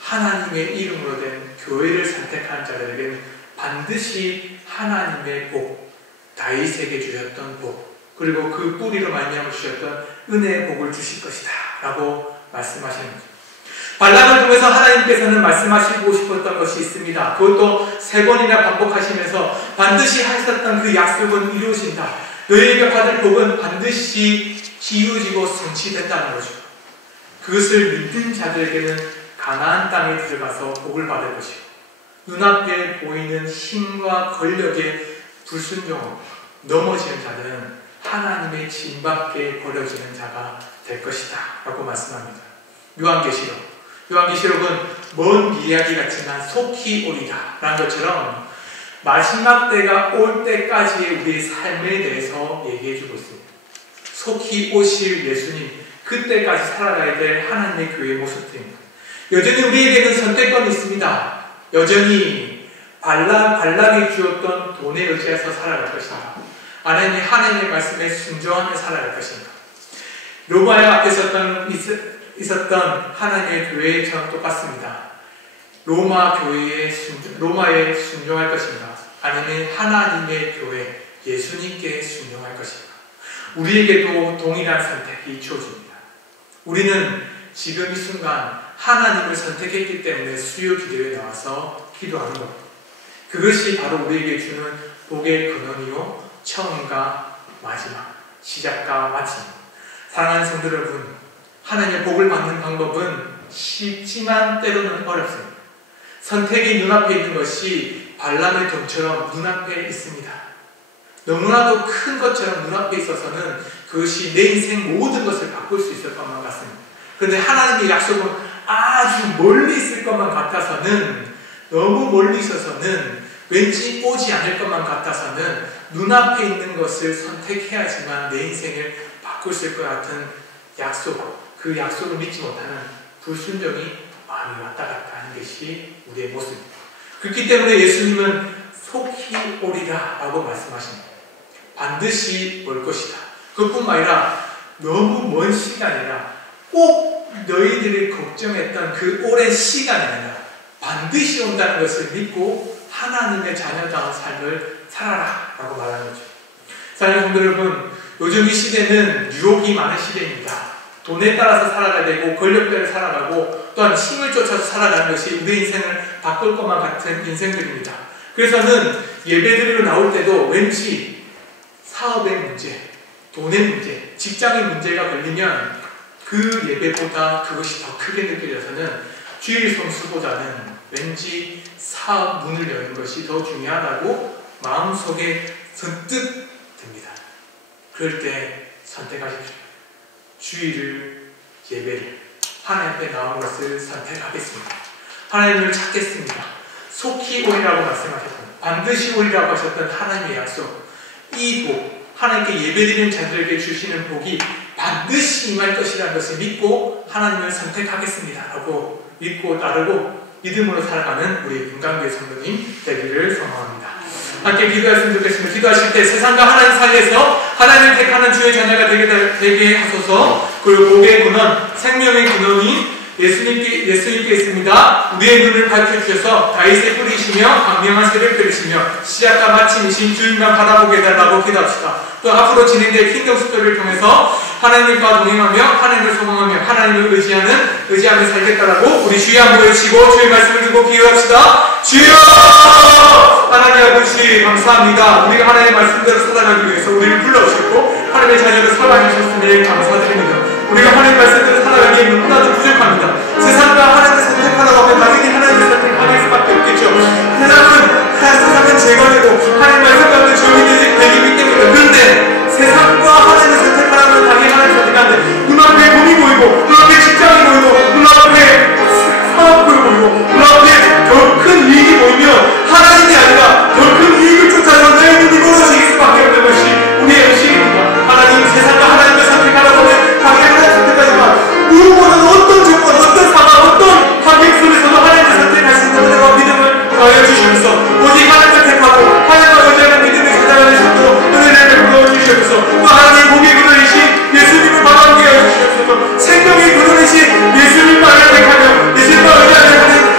하나님의 이름으로 된 교회를 선택하는 자들에게는 반드시 하나님의 복, 다윗에게 주셨던 복, 그리고 그 뿌리로 말미암아 주셨던 은혜의 복을 주실 것이다 라고 말씀하시는 거죠. 발람을 통해서 하나님께서는 말씀하시고 싶었던 것이 있습니다. 그것도 3번이나 반복하시면서 반드시 하셨던 그 약속은 이루어진다. 너희에게 받을 복은 반드시 이루어지고 성취된다는 거죠. 그것을 믿는 자들에게는 가나안 땅에 들어가서 복을 받을 것이고 눈앞에 보이는 힘과 권력의 불순종으로 넘어지는 자는 하나님의 진 밖에 버려지는 자가 될 것이다 라고 말씀합니다. 요한계시록은 먼 이야기 같지만 속히 오리라 라는 것처럼 마지막 때가 올 때까지의 우리의 삶에 대해서 얘기해주고 있습니다. 속히 오실 예수님, 그때까지 살아가야 될 하나님의 교회의 모습입니다. 여전히 우리에게는 선택권이 있습니다. 여전히 발람이 주었던 돈에 의지해서 살아갈 것인가, 아니면 하나님의 말씀에 순종하며 살아갈 것인가. 로마에 앞에 있었던 하나님의 교회처럼 똑같습니다. 로마에 순종할 것인가, 아니면 하나님의 교회 예수님께 순종할 것인가. 우리에게도 동일한 선택이 주어집니다. 우리는 지금 이 순간 하나님을 선택했기 때문에 수요 기도에 나와서 기도하는 것, 그것이 바로 우리에게 주는 복의 근원이요 처음과 마지막, 시작과 마침. 사랑하는 성도 여러분, 하나님의 복을 받는 방법은 쉽지만 때로는 어렵습니다. 선택이 눈앞에 있는 것이 발람의 돈처럼 눈앞에 있습니다. 너무나도 큰 것처럼 눈앞에 있어서는 그것이 내 인생 모든 것을 바꿀 수 있을 것만 같습니다. 그런데 하나님의 약속은 아주 멀리 있을 것만 같아서는, 너무 멀리 있어서는, 왠지 오지 않을 것만 같아서는 눈앞에 있는 것을 선택해야지만 내 인생을 바꿀 수 있을 것 같은 약속, 그 약속을 믿지 못하는 불순종이 마음이 왔다 갔다 하는 것이 우리의 모습입니다. 그렇기 때문에 예수님은 속히 오리라 라고 말씀하십니다. 반드시 올 것이다. 그뿐만 아니라 너무 먼 시간이 아니라 꼭 너희들이 걱정했던 그 오랜 시간이 아니라 반드시 온다는 것을 믿고 하나님의 자녀다운 삶을 살아라 라고 말하는 거죠. 사랑하는 성도 여러분, 요즘 이 시대는 유혹이 많은 시대입니다. 돈에 따라서 살아가야 되고 권력대로 살아가고 또한 힘을 쫓아서 살아가는 것이 우리 인생을 바꿀 것만 같은 인생들입니다. 그래서는 예배드리러 나올 때도 왠지 사업의 문제, 돈의 문제, 직장의 문제가 걸리면 그 예배보다 그것이 더 크게 느껴져서는 주일 성수보다는 왠지 사업 문을 여는 것이 더 중요하다고 마음속에 선뜻 듭니다. 그럴 때 선택하십시오. 주일을, 예배를, 하나님 앞에 나오는 것을 선택하겠습니다. 하나님을 찾겠습니다. 속히 오리라고 말씀하셨던, 반드시 오리라고 하셨던 하나님의 약속, 이 복, 하나님께 예배드리는 자들에게 주시는 복이 반드시 임할 것이라는 것을 믿고 하나님을 선택하겠습니다 라고 믿고 따르고 믿음으로 살아가는 우리 금강교회 성도님 되기를 소망합니다. 함께 기도했으면 좋겠습니다. 기도하실 때 세상과 하나님 사이에서 하나님을 택하는 주의 자녀가 되게 하소서. 그리고 복의 근원, 생명의 근원이 예수님께 있습니다. 우리의 눈을 밝혀주셔서 다윗의 뿌리시며 광명한 새를 끓이시며 시작과 마침이신 주님만 바라보게 해달라고 기도합시다. 또 앞으로 진행될 킹덤 스토리를 통해서 하나님과 동행하며 하나님을 소망하며 하나님을 의지하며 살겠다라고 우리 주여 한번 외치고 주의 말씀을 듣고 기도합시다. 주여! 하나님 아버지 감사합니다. 우리가 하나님의 말씀대로 살아가기 위해서 우리를 불러주셨고 하나님의 자녀를 살아주셨으니 감사드립니다. 우리가 하나님의 말씀대로 살아가기에 너무나도 부족합니다. 세상과 하나님을 선택하라고 하면 당연히 하나님을 선택할 수밖에 없겠죠. 세상은 제거되고 하나님 말씀 가운데 주인이 되기 때문에. 그런데 세상과 하나님을 선택하라면 당연히 하나님을 선택하는데 눈앞에 돈이 보이고 눈앞에 직장이 보이고 눈앞에 사업이 보이고 눈앞에 더 큰 이익이 보이면 하나님이 아니라 더 큰 이익을 쫓아서 내 눈이 멀어질 수밖에 없는 것이 우리의 의식입니다. 하나님 세상과 하나님을 선택하라고 하면 당연히 하나님을 선택하지만 무엇보다도 어떤 조건, 어떤 상황, 어떤 환경 속에서도 하나님을 선택할 수 있는 은혜와 믿음을 더하여 주시면서 오직 하나님을 택하고 하나님과 의지하는 믿음을 찾아가는 식으로 은혜를 베풀어 주시옵소서. 또 하나님 복의 근원이신 예수님을 바라보게 하여 주시옵소서. 생명의 근원이신 예수님만을 택하며 예수님과 의지하는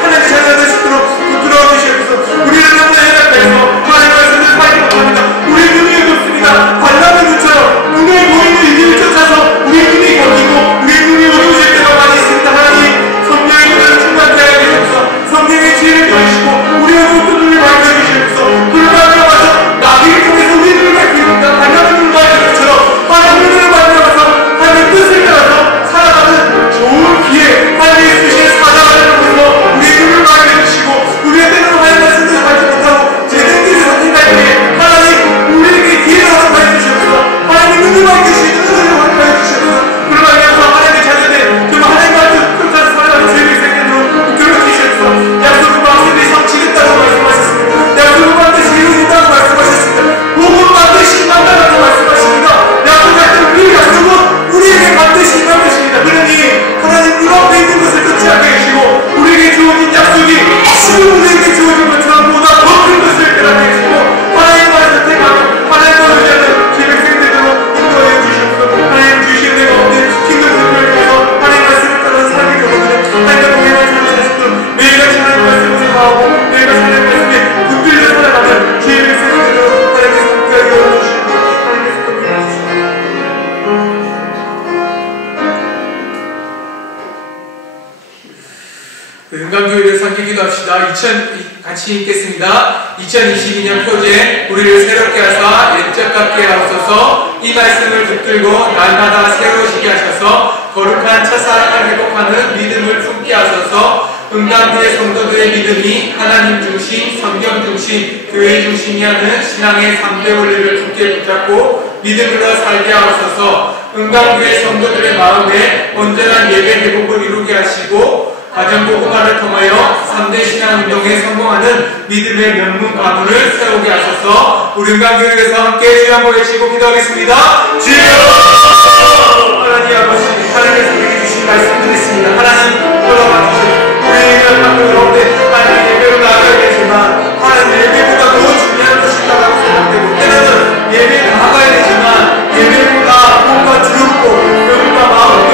하나님의 자녀가 될 수 있도록 붙들어 주시옵소서. 우리는 너무나 연약해서 하나님의 말씀을 살지 못합니다. 우리 눈이 어둡습니다. 관람의 눈처럼 눈에 보이는 이를 쫓아서 우리 눈이 거기고 우리 눈이 어두워질 때가 많이 있습니다. 하나님 성령의 눈을 충만케 하여 주시옵소서. 성령의 지혜를 더하시고 우리의 어두운 눈을 밝혀주시옵소서. 불가능에 와서 나비를 통해서 우리 눈을 밝히니까 관람의 눈을 밝히는 것처럼 하나님의 눈을 밝혀서 하나님의 뜻을 따라서 살아가는 좋은 기회, 하나님의 쓰신 사자를 통해서 우리의 눈을 밝혀주시고 우리의 때로는 하나님의 말씀을 받지 못하고 제대로 선택할 때 하나님 우리에게 기회를 허락하여 주시옵소서. 하나님 눈을 밝혀주시는 은혜를 허락하여 주시옵소서. 불가능해서 하나님의 자녀들 정말 하나님 말씀 끝까지 살아가는 죄의 생명으로 들어주시옵소서. 약속은 반드시 성취된다고 말씀하셨습니다. 약속은 반드시 이루어진다고 말씀하셨습니다. 복은 반드시 임한다고 말씀하십니다. 약속할 때 그 약속은 우리에게 반드시 임할 것입니다. 그러니 하나님 눈 앞에 있는 것을 끝지 않게 해주시고 우리에게 주어진 약속이 지금 우리에게 주어진 것처럼 보다 더 큰 것을 깨닫게 해주시고 하나님과 선택하며 하나님과 의지하는 기백생들로 인도하여 주시옵소서. 하나님 주신 내 가운데 킹덤스를 위해서 하나님 말씀을 따라 살기 원하는 하나님과 동행하는 삶을 살수록 매일같이 하나님 말씀을 생각하고 매일같이 하나님 말씀에 붙들려 살아가는 기백생들로 하나님께서 함께하게 하여주시옵소서. 하나님께서 함께하여 주시옵소서. 은강교회를 함께 기도합시다. 같이 읽겠습니다. 2022년 표제 우리를 새롭게 하사 옛적 같게 하옵소서. 이 말씀을 붙들고 날마다 새로우시게 하셔서 거룩한 첫사랑을 회복하는 믿음을 품게 하소서. 은강교회 성도들의 믿음이 하나님 중심, 성경 중심, 교회 중심이 하는 신앙의 3대 원리를 굳게 붙잡고 믿음으로 살게 하옵소서. 은강교회 성도들의 마음에 온전한 예배 회복을 이루게 하시고 가정복음화를 통하여 3대 신앙운동에 성공하는 믿음의 명문 가문을 세우게 하셔서 우리 은강교회에서 함께 주여 한번 외치고 기도하겠습니다. 주여! 하나님 아버지 하나님께서 우리에게 주신 말씀 드렸습니다. 하나님 돌아봐 주시고 우리는 가운데 하나님 예배로 나아가야 되지만 하나님 예배보다 더 중요한 것이 있다고 생각되고 때로는 예배에 나아가야 되지만 예배보다 뭔가 두렵고 뭔가 마음과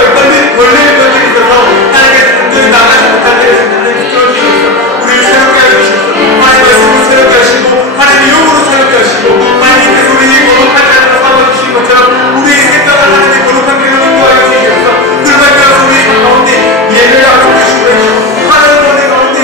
걸리는 것들이 있어서 하나님께서 완전히 나가지 못할 때를 하나님 들어주셔서 우리를 새롭게 해주셔서 하나님 말씀으로 새롭게 하시고 하나님 영으로 새롭게 하시고 하나님께서 우리에게 거룩한 자녀로 삼아주신 것처럼 우리의 생각을 하나님의 거룩한 길로 인도하여 주시옵소서. 그러면서 우리 가운데 예배를 하고 계시고 하나님 가운데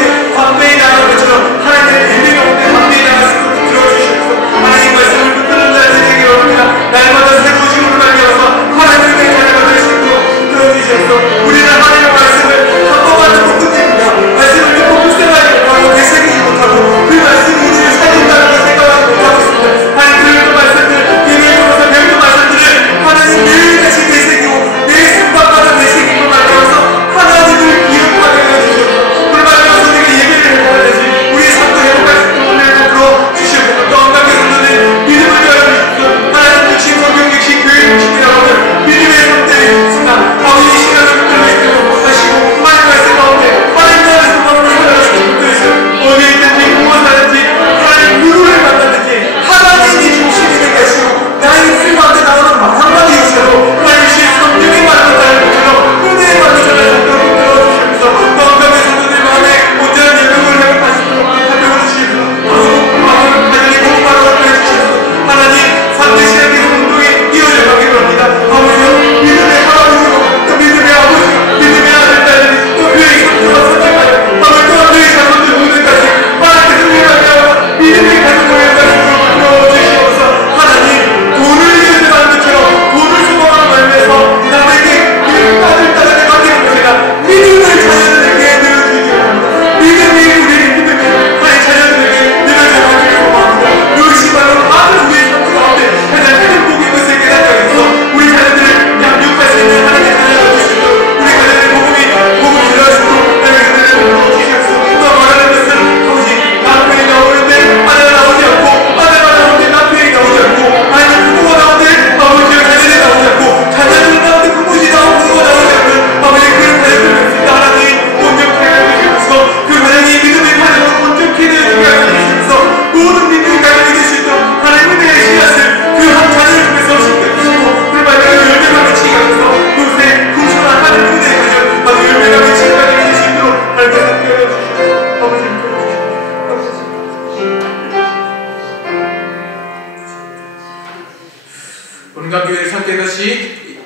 같이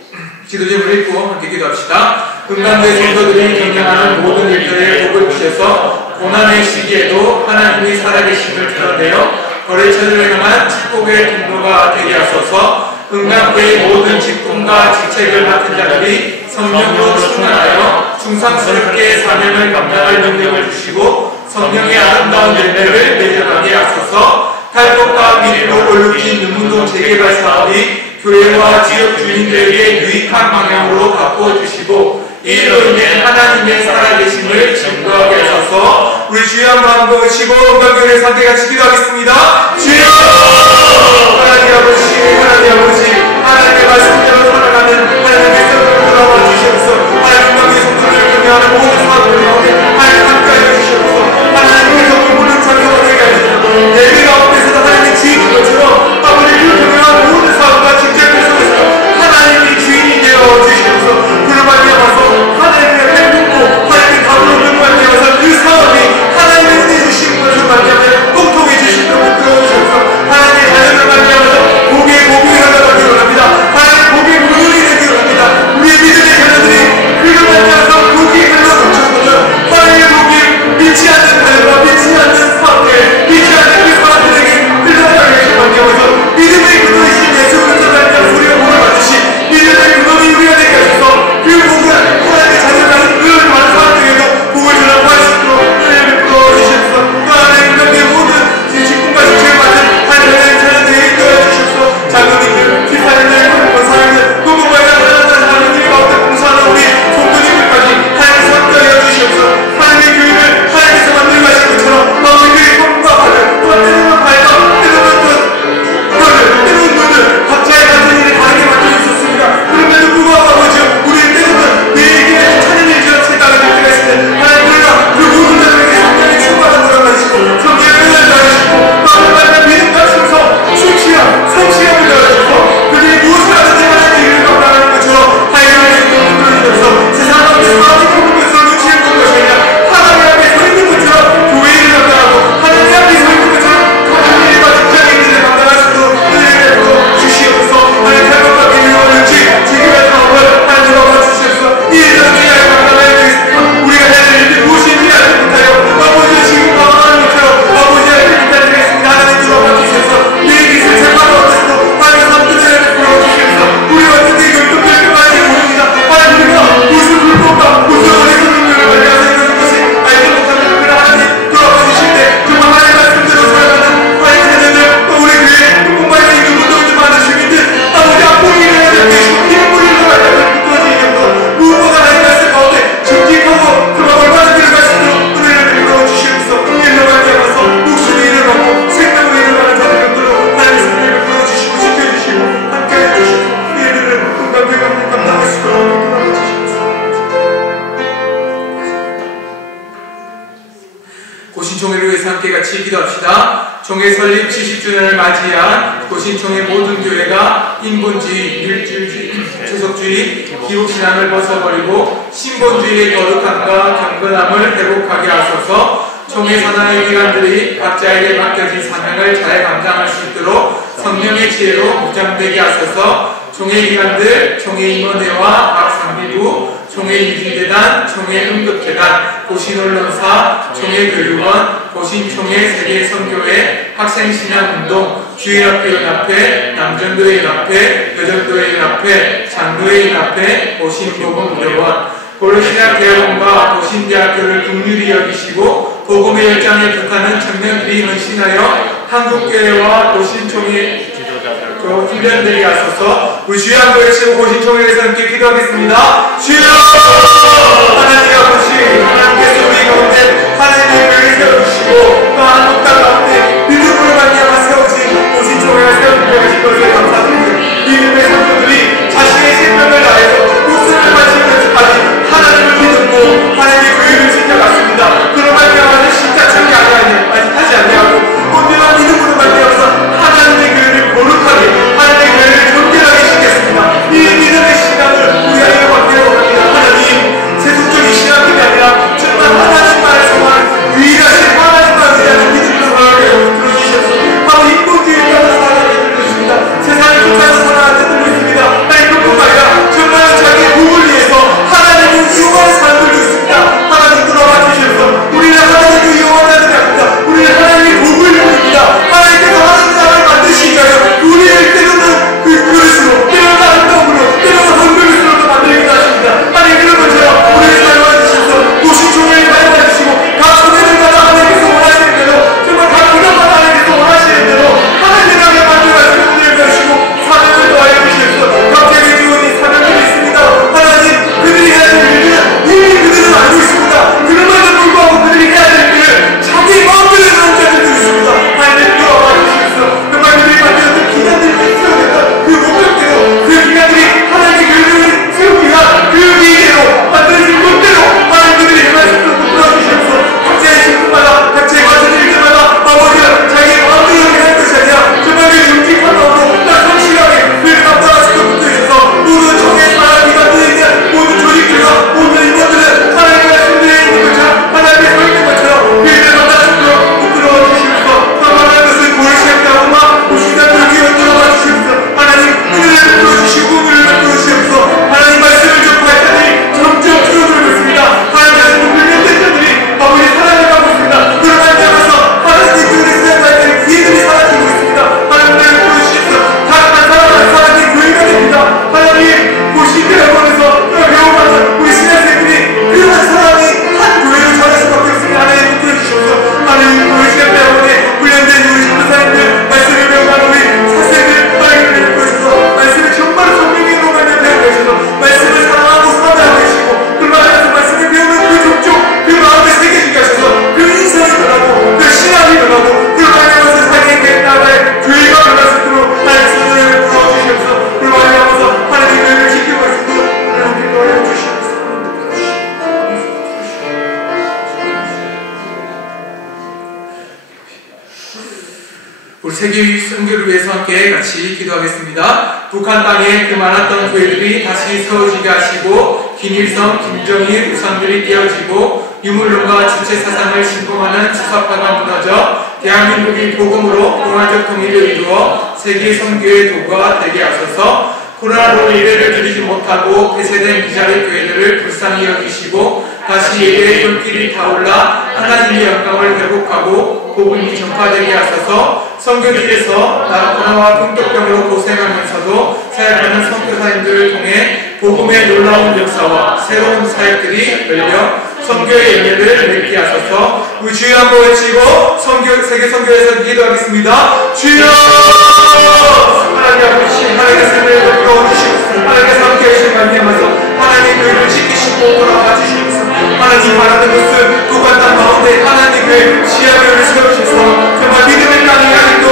기도 제목을 읽고 함께 기도합시다. 금강대 성도들이 경영하는 모든 일들에 복을 주셔서 고난의 시기에도 하나님이 살아계심을 드러내어 거래처를 향한 축복의 통로가 되게 하소서. 금강교의 모든 직분과 직책을 맡은 자들이 성령으로 충만하여 충성스럽게 사명을 감당할 능력을 주시고 성령의 아름다운 열매를 맺어가게 하소서. 탈곡과 비리로 올룩인 눈문동 재개발 사업이 교회와 지역 주민들에게 유익한 방향으로 바꾸어 주시고 이로 인해 하나님의 살아계심을 증거하게 하소서. 우리 주여 한번 부으시고 금강교회 함께 같이 기도하겠습니다. 주여 하나님 아버지, 하나님 아버지, 하나님의 말씀대로 살아가는 하나님의 성도를 돌아와 주시옵소서. 하나님 금강교회 성도를 경외하는 모든 사람들 가운데 하나님 함께하여 주시옵소서. 하나님께서 모든 장소가 되게 하시옵소서. 예배 가운데서 하나님의 주인인 것처럼 아버지 그 경외하는 모든 사람과 직접 속에서 하나님이 주인이 되어 주시옵소서. 그를 말미암아서 하나님의 행복고 하나님의 답으로 는 말미암아서 그 사업이 하나님의 은혜 주신 것을 말미암아 통통해 주신 것을 끌어주셔서 하나님의 자녀를 말미암아서 복의 복이 흘러가기를 원합니다. 하나님 복의 문이 되기를 원합니다. 우리의 믿음의 자녀들이 그를 말미암아서 복이 흘러넘쳐서는 하나님의 복이 믿지 않는 자녀와 믿지 않는 사업에 믿지 않는 그 사람들에게 흘러가기를 말미암아서 믿음의 근원이신 예수 그리스도 말미암아서 우리가 복을 받으시 믿음의 근원이 우리가 되게 하셔서 그 복을 하나님의 자녀라는 그 많은 사람들에게도 복을 전하고 할 수 있도록 하나님을 불러주시옵소서. 또 하나님 우리의 모든 직분과 직책을 맡은 하나님의 자녀들에게 인도해 주시옵소서. 장로님들, 기사님들, 권사님들, 공공부에서 하나님 자녀들이 가운데 봉사하는 우리 성도님들까지 하나님 선교해 주시옵소서. 하나님의 교회를 하나님께서 만들어 가신 것처럼 아버지 교회의 pom과 발을 또 때로는 발과 때로는 뼈를 때로는 눈을 각자의 같은 일에 다르게 만들어 주셨습니다. 그럼에도 불구하고 아버지 우리의 때로는 내 얘기에 찬양의 일처럼 생각을 할 때가 있을 때 하나님 그러나 그 모든 자들에게 성령의 충만한 거라고 하시고 성령의 은혜를 더하시고 마음을 받는 믿음과 충성, 충실함, 성실함을 더하셔서 그들이 무엇을 하든지 하나님의 일을 감당하는 것처럼 하나님의 성령을 끌어주셔서 세상 가운데 사람이 겪는 것을 눈치 보는 것이 아니라 하나님 앞에 서 있는 것처럼 교회 일을 감당하고 하나님 앞에 서 있는 것처럼 하나님 일과 직장의 일을 감당할 수 있도록 은혜를 베풀어 주시옵소서. 하나님 탈곡과 비밀과 원칙 지금의 사업을 하나님 도와 주시옵소서. 이 일들을 주의하여 감당하여 주겠습니다. 우리가 해야 될 일이 무엇인지 알지 못하여 아버지 지금 감당하는 것처럼 아버지 앞에 부탁드리겠습니다. 하나님 도와 주시옵소서. 내 기술 재판을 얻으시고 하나님 선두들을 베풀어 주시옵소서. 우리가 어떻게 이걸 끝낼까지 모릅니다. 하나님 우리가 무슨 불법과 무슨 어리석은 일을 말미암아 이루어진 것이 알지 못하는 그런 하나님 돌아와 주실 때 정말 하나님 말씀대로 살아가는 하나님 자녀들 또 우리 교회 또 공부하는 이 운동을 좀 하는 주민들 아버지 앞으로 일해야 될 것이고 피는 뿌리로 말미암아 부끄러지게 되고 무엇보다 하나님 말씀 가운데 정직하고 그만 얼마나 들어갈 수 있도록 은혜를 베풀어 주시옵소서. 일로 말미암아서 목숨의 일을 얻고 생명의 일을 하는 자들을 끌어 하나님 성령을 베풀어 주시고 지켜주시고 함께해 주시고 이 일들을 금강교회가 감당할 수 있도록 도와주시옵소서. 고신총회를 위해서 함께 같이 기도합시다. 총회 설립 70주년을 맞이한 고신총회 모든 교회가 인본주의, 밀주의, 세속주의, 기복신앙을 벗어버리고 신본주의의 거룩함과 경건함을 회복하게 하소서. 총회 산하의 기관들이 각자에게 맡겨진 사명을 잘 감당할 수 있도록 성령의 지혜로 무장되게 하소서. 총회 기관들, 총회 임원회와 각 상비부, 총회 유지재단, 총회 응급재단, 고신언론사, 총회 교육원, 고신총회 세계선교회, 학생신앙운동, 주일학교연합회, 남전도연합회, 여전도연합회, 장로연합회, 고신복음무료원, 고려신학대학원과 고신대학교를 긍휼히 여기시고 복음의 열장에 불타는 청년들이 헌신하여 한국교회와 고신총회 훈련되게 하소서. 우리 주여 한번 외치고 고신총회에서 함께 기도하겠습니다. 주여 하나님 아버지 하나님께서 우리 가운데 하나님의 교회를 세워주시고 또 한국 땅 가운데 믿음으로 말미암아 세워진 고신총회가 세워지게 하신 것을 감사드립니다. 믿음의 성도들이 자신의 생명을 다해서 목숨을 바치는 것까지 하나님을 믿고 하나님의 교회를 지켜갔습니다. 그런 말미암아 신자청이 하지 아니하고 온전한 믿음으로 말미암아서 하나님의 교회를 거룩하게 하나님의 교회를 존귀하게 시켰습니다. 이 믿음의 신앙을 우리 안에 맡기려고 합니다. 하나님 세속적인 신앙 우리 세계 선교를 위해서 함께 같이 기도하겠습니다. 북한 땅에 그 많았던 교회들이 다시 세워지게 하시고 김일성, 김정일 우상들이 깨어지고 유물론과 주체 사상을 신봉하는 주사파가 무너져 대한민국이 복음으로 공화적 통일을 이루어 세계 선교의 도구가 되게 하소서. 코로나로 예배를 드리지 못하고 폐쇄된 이 자리 교회들을 불쌍히 여기시고 다시 예배의 불길이 타올라 하나님의 영광을 회복하고 복음이 전파되게 하소서. 선교지에서 코로나와 풍토병으로 고생하면서도 사역하는 선교사님들을 통해 복음의 놀라운 역사와 새로운 사역들이 열려 선교의 열매를 맺게 하소서. 우리 주여 한번 외치고 세계 선교에서 기도하겠습니다. 주여! 하나님 아버지, 하나님께서 은혜를 부어주시옵소서. 하나님께서 함께 하시는 말씀하셔서 하나님의 교회를 지키시고 돌아와 주시옵소서. 하나님 바라는 것은 북한 땅 가운데 하나님의 지하교회를 세우셔서 정말 믿음의 땅이 아직도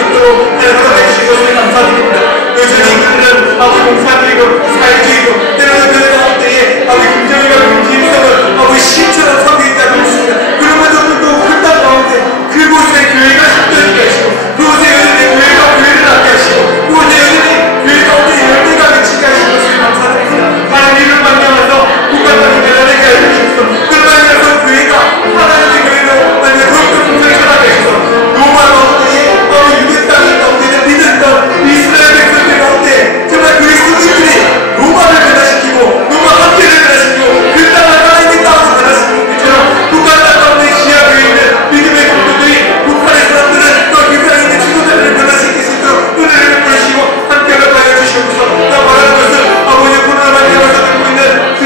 있도록 허락해 주신 것을 감사드립니다. 여전히 그들은 아버지 공사적이고 사회주의고 때로는 그 가운데에 아버지 긍정이가 김성을 아버지 신처럼 서고 있다고 했습니다. 그럼에도 불구하고 그 땅 가운데 그곳에 교회가 힘들게 하시고 그곳에 여전히 교회가 교회를 낫게 하시고 그곳에 여전히 교회 가운데 열매가 맺히게 하신 것을 감사드립니다. 하나님을 만나면서 북한 땅이 대단하게 해주셔서 그러나 이어서 교회가 하나님의 교회로 더욱더 풍성히 살아게 하셔서 로마 가운데에 유대 땅 가운데 믿었던 이스라엘 백성들 가운데 정말 그리스도인들이 로마를 변화시키고 로마 학교를 변화시키고 그 땅을 하나님의 땅으로 변화시키는 것처럼 북한 땅 가운데 지하교회에 있는 믿음의 공동들이 북한의 사람들은 또 교회에 있는 지도자들을 변화시킬 수 있도록 은혜를 베푸시고 함께 허락하여 주시옵소서. 나 말하는 것은 아버지 코로나 pandemi에서 듣고 있는 그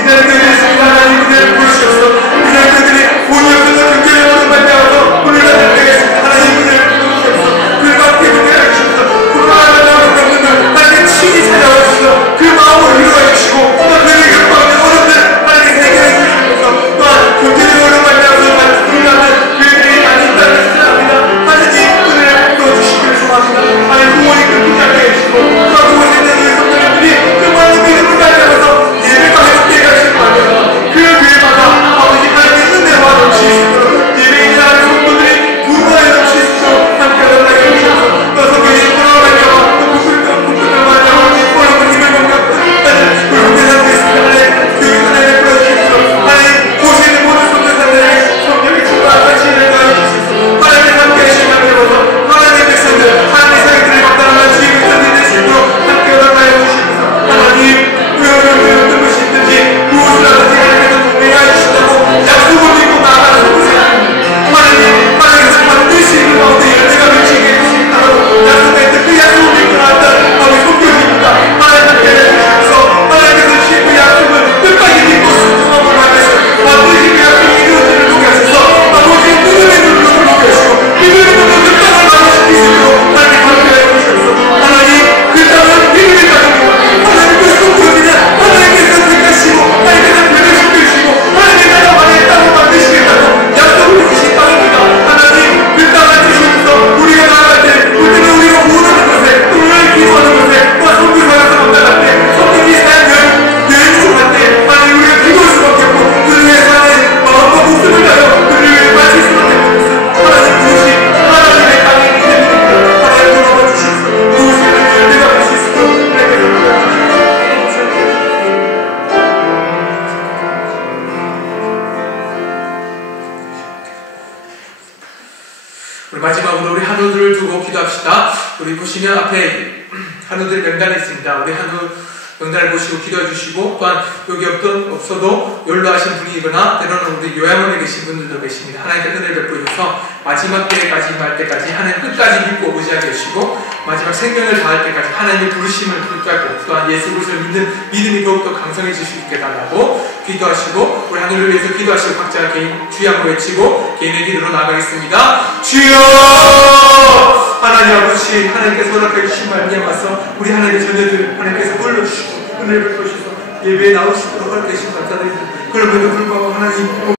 이들의 교회들이 있습니다. 하나님 그들을 부르시옵소서. 이들의 교회들이 본의없어서 긍정의 오는 만나와서 오늘 같은 때가 있습니다. 하나님 그들을 부르시옵소서. 그들과 함께 은혜를 주시옵소서. 코로나 pandemi에서 병들들 하나님 친히 찾아와 주시옵소서. 그 마음을 위로해 주시고 또 그들의 겪어오는 어려움들 하나님 해결해 주시옵소서. 또한 경제의 오는 만나와서 불나는 교회들이 많이 있다는 것을 압니다. 하나님 그들을 불러주시기를 소망합니다. 하나님 후원이 끊기지 않게 해주시고 또 그곳에 있는 우리 성도님들이 정말로 믿음을 가져가서 예배가 회복되게 하시는 바랍니다. 그 교회마다 아버지 하나님의 은혜와 넘칠 수 있도록 예배인이 하는 성도들이 부모에 넘칠 수 있도록 함께 하달라고 해주셔서 또 성교의 코로나가 또 북한을 맞아서 어려운 힘을 공격하는 우리 성교사님들 있습니다. 하나님 교회 은혜를 보여주시옵소서. 하나님 곳에 있는 모든 성교사님들에게 성령의 충만한 관심을 가해주시옵소서. 하나님의 함께 하시는 말씀으로서 하나님의 백성들 하나님의 사역들을 감당하는 주의 백성들이 될 수 있도록 함께 허락하여 주시옵소서. 하나님 어떤 것이 있든지 무엇을 하든지 하나님께서 동행하여 주신다고 약속을 믿고 나아가는 성교사님 하나님께서 반드시 그 가운데 열매가 맺히게 해주신다고 약속했던 그 약속을 믿고 나왔던 우리 성교사입니다. 하나님 함께 해주시옵소서. 하나님께서 주신 그 약속을 끝까지 믿고 순종함으로 하면서 반드시 그 약속이 이루어지는 보게 하셔서 아버지 믿음의 눈으로 보게 하시고 믿음의 눈으로 그 땅을 만족시킬 수 있도록 하나님 함께 해주시옵소서. 하나님 그 땅은 믿음의 땅입니다. 하나님 그 성교들은 하나님께서 택하시고 하나님께서 변화시키시고 하나님의 나라만의 땅을 만드시겠다고 약속을 주신 땅입니다. 하나님 그 땅을 주시면서 우리가 나아갈 때 그때는 우리가 모르는 것에 또 우리가 기도하는 것에 또 선교사에서 만나갈 때 성경이 사역 여행으로 갈 때 하나님 우리가 기도할 수밖에 없고 그를 위해서 하나님 마음과 목숨을 다하여 그를 위해 바칠 수밖에 없는 것은 하나님 그것이 하나님의 땅의 믿음입니다. 하나님 돌아봐 주시옵소서. 그것이 하나님 열매가 맺힐 수 있도록 하나님께서 우리 마지막으로 우리 한우들을 두고 기도합시다. 우리 보시면 앞에 한우들 명단이 있습니다. 우리 한우 명단을 보시고 기도해 주시고 또한 여기 없어도 연로하신 분이거나 때로는 우리 요양원에 계신 분들도 계십니다. 하나님께 은혜를 베푸셔서 마지막 때까지 말 때까지 하나님 끝까지 믿고 의지하게 하시고 마지막 생명을 다할 때까지 하나님의 부르심을 붙잡고 또한 예수 그리스도를 믿는 믿음이 더욱더 강성해질 수 있게 달라고 기도하시고 우리 하늘을 위해서 기도하시고 각자 개인 주여 한번 외치고 개인의 기도로 나가겠습니다. 주여 하나님 아버지 하나님께서 허락해 주신 말미암아서 우리 하나님의 자녀들 하나님께서 불러주시고 은혜를 베푸셔서 예배에 나올 수 있도록 허락해 주신 감사드립니다. 그럼에도 불구하고 하나님